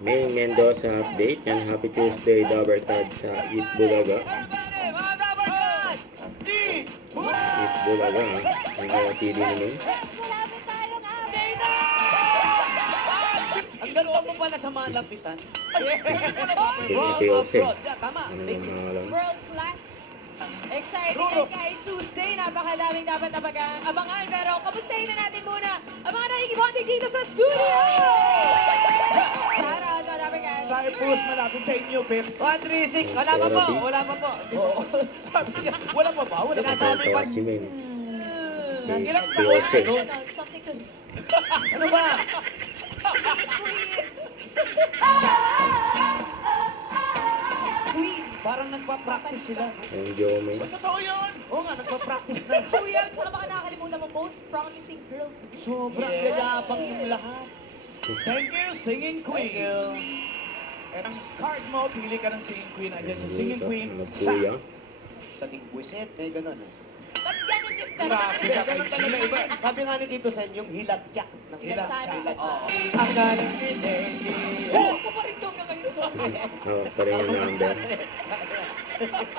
May Mendoza update. Yan, Happy Tuesday, Dabber Card sa Eat Bulaga. Eat Bulaga, ha? Ang TD naman. Ang ganda mo pala sa mga lapitan. TOC. Tama. Ano naman mga alam? World class. Exciting and kahit Tuesday, napakadaming dapat abangan. Pero kamustahin na natin muna ang mga nakikiboting dito sa studio! Sarah, madami guys. Cyprus, malapit sa inyo, Pep. 136, wala pa po, wala pa po. Sabi niya, wala pa ba? Wala pa Ito pa. si Men. Ilang taon TOC. na doon? Something to... Ano ba? Queen. Parang nagpa-practice sila. Ang Jome. Totoo yun? Oo nga, nagpa-practice na. Kuya, tsaka baka nakakalimutan mo, most promising girl. Sobrang gayabang yung lahat. Thank you, Singing Queen. At ang card mo, pili ka ng Singing Queen. Andiyan sa Singing Queen. Kuya. Sa tingbuiset, gano'n. Ba't ganun yung Grabe, ganun talaga iba. Sabi nga ni Tito Sen, yung hilatyak. Ng Hilatsak. Oo. Akala hindi. Oo, pumarindong ka ngayon. Hawak pa rin yung number.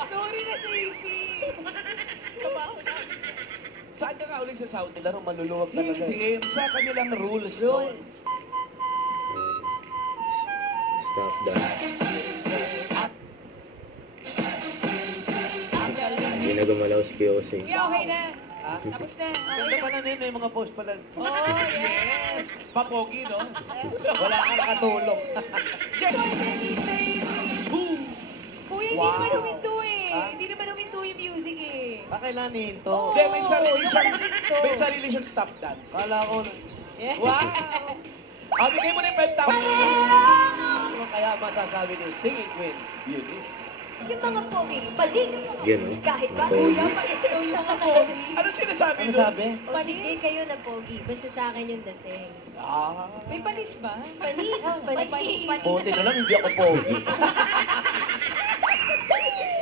Sorry na, Tracy. Kabaho na. Saan ka nga ulit sa Saudi? Laro, maluluwag talaga. Hindi, sa kanilang rules. Rules. Stop that. Hindi na gumalaw si POC. Kuya, okay na. Tapos na. Ganda Okay na. pala nito, may mga post pala. Oh, yes. Papogi, no? Wala kang katulong. Kuya, hindi Wow. naman huminto eh. Ha? Hindi naman huminto yung music eh. Pakailanin to. Oo, Hindi, may sarili yung siyang, ganito. may sarili siyang stop dance. Kala ko. Yeah. Wow! Bigay mo na yung 10,000. Kaya masasabi ni Singing Queen, beauty. Yung mga pogi, palig. Ganun. Kahit ba, Pogi. kuya, pakita yung mga pogi. Ano sinasabi Ano doon? sabi? Paligay kayo na pogi, basta sa akin yung dating. Ah. May panis ba? Panis. Panis. Buti na lang, hindi ako pogi.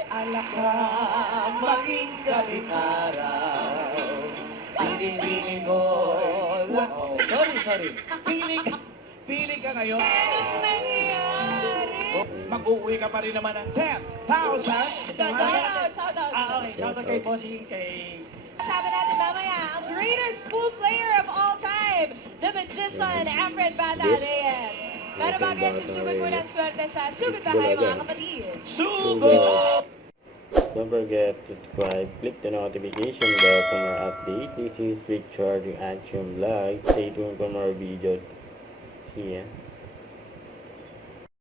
Alak ka, maging galing araw. Pinipili ko. Oh, sorry. Pili ka ngayon. Anong nangyari? Mag-uwi ka pa rin naman ng 10,000. Shout out. Okay. Shout out kay Bossing, kay... Kasama natin mamaya, ang greatest pool player of all time, the magician, Alfred Bata Yes. Reyes. Pero bago yan, susugod muna ang swerte sa Sugod Bahay, mga kapatid. Sugo! Don't forget to subscribe, click the notification bell for more updates. This is Quick Charging Action Vlog. Stay tuned for more videos. See ya.